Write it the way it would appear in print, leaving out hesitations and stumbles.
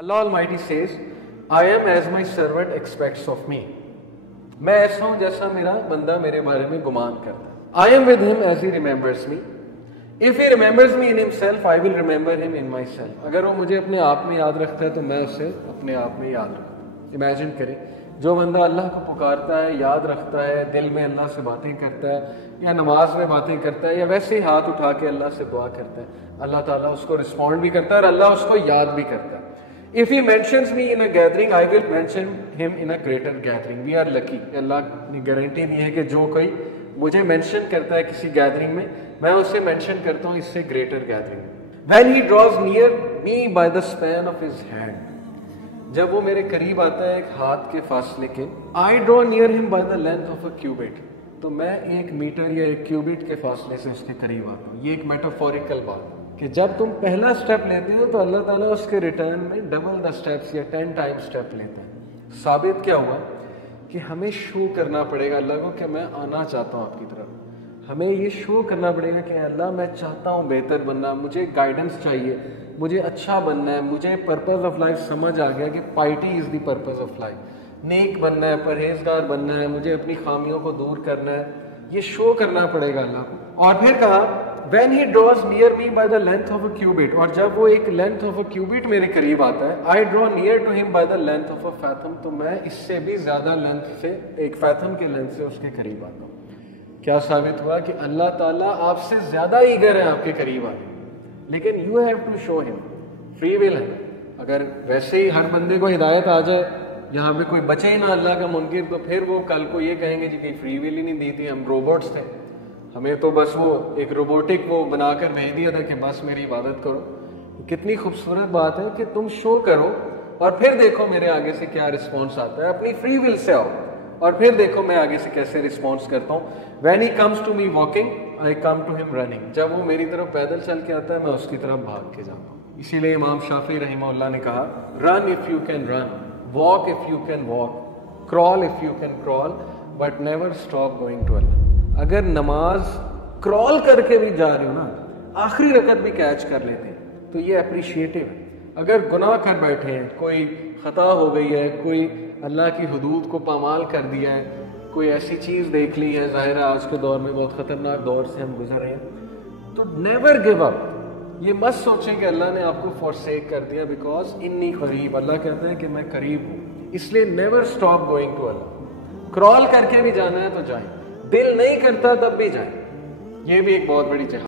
Allah Almighty says, I am as my servant expects of me. میں ایسا ہوں جیسا میرا بندہ میرے بارے میں گمان کرتا ہے. I am with him as he remembers me. If he remembers me in himself, I will remember him in myself. اگر وہ مجھے اپنے آپ میں یاد رکھتا ہے تو میں اسے اپنے آپ میں یاد رکھتا ہوں. امیجن کریں جو بندہ اللہ کو پکارتا ہے, یاد رکھتا ہے, دل میں اللہ سے باتیں کرتا ہے, یا نماز میں باتیں کرتا ہے, یا ویسے ہی ہاتھ اٹھا کے اللہ سے دعا کرتا ہے, اللہ تعالیٰ اس کو رسپونڈ بھی کرتا ہے اور اللہ اس کو یاد بھی کرتا ہے. If he mentions me in a gathering, I will mention him in a greater gathering. We are lucky. اللہ نے گارنٹی دی ہے کہ جو کوئی مجھے مینشن کرتا ہے کسی گیدرنگ میں اسے مینشن کرتا ہوں اس سے گریٹر گیدرنگ میں. When he draws near me by the span of his hand, جب وہ میرے قریب آتا ہے ایک ہاتھ کے فاصلے کے, I draw near him by the length of a cubit, تو میں 1 میٹر یا 1 کیوبٹ کے فاصلے سے اس کے قریب آتا ہوں. یہ ایک میٹافوریکل بات ہے کہ جب تم پہلا سٹیپ لیتے ہو تو اللہ تعالیٰ اس کے ریٹرن میں ڈبل دا سٹیپس یا 10 ٹائم سٹیپ لیتے ہیں. ثابت کیا ہوا کہ ہمیں شو کرنا پڑے گا اللہ کو کہ میں آنا چاہتا ہوں آپ کی طرف. ہمیں یہ شو کرنا پڑے گا کہ اللہ میں چاہتا ہوں بہتر بننا, مجھے گائیڈنس چاہیے, مجھے اچھا بننا ہے, مجھے پرپز آف لائف سمجھ آ گیا کہ piety is the purpose of life, نیک بننا ہے, پرہیزگار بننا ہے, مجھے اپنی خامیوں کو دور کرنا ہے. یہ شو کرنا پڑے گا اللہ کو. اور پھر کہا when he draws near me by the length of a cubit, اور جب وہ ایک length of a cubit میرے قریب آتا ہے, I draw near to him by the length of a fathom, تو میں اس سے بھی زیادہ length سے, ایک fathom کے length سے اس کے قریب آتا ہوں. کیا ثابت ہوا کہ اللہ تعالیٰ آپ سے زیادہ ایگر ہے آپ کے قریب آنے, لیکن you have to show him. free will ہے. اگر ویسے ہی ہر بندے کو ہدایت آ جائے, یہاں پہ کوئی بچے ہی نہ اللہ کا منکر, تو پھر وہ کل کو یہ کہیں گے جی کہ فری ول ہی نہیں دی تھی, ہم روبوٹس تھے, ہمیں تو بس وہ ایک روبوٹک وہ بنا کر بھیج دیا تھا کہ بس میری عبادت کرو. کتنی خوبصورت بات ہے کہ تم شو کرو اور پھر دیکھو میرے آگے سے کیا رسپانس آتا ہے. اپنی فری ول سے آؤ اور پھر دیکھو میں آگے سے کیسے رسپانس کرتا ہوں. when he comes to me walking, I come to him running. جب وہ میری طرف پیدل چل کے آتا ہے میں اس کی طرف بھاگ کے جاتا ہوں. اسی لیے امام شافعی رحمہ اللہ نے کہا, run if you can run, walk if you can walk, crawl if you can crawl, but never stop going to Allah. اگر نماز کرال کر کے بھی جا رہے ہو نا, آخری رکعت بھی کیچ کر لیتے ہیں تو یہ اپریشیٹو ہے. اگر گناہ کر بیٹھے ہیں, کوئی خطا ہو گئی ہے, کوئی اللہ کی حدود کو پامال کر دیا ہے, کوئی ایسی چیز دیکھ لی ہے, ظاہر ہے آج کے دور میں بہت خطرناک دور سے ہم گزر رہے ہیں, تو نیور گیو اپ. یہ مت سوچیں کہ اللہ نے آپ کو فورسیک کر دیا, بیکاز انی قریب, اللہ کہتا ہے کہ میں قریب ہوں, اس لیے نیور اسٹاپ گوئنگ ٹو اللہ. کرال کر کے بھی جانا ہے تو جائیں, دل نہیں کرتا تب بھی جائیں. یہ بھی ایک بہت بڑی جہاد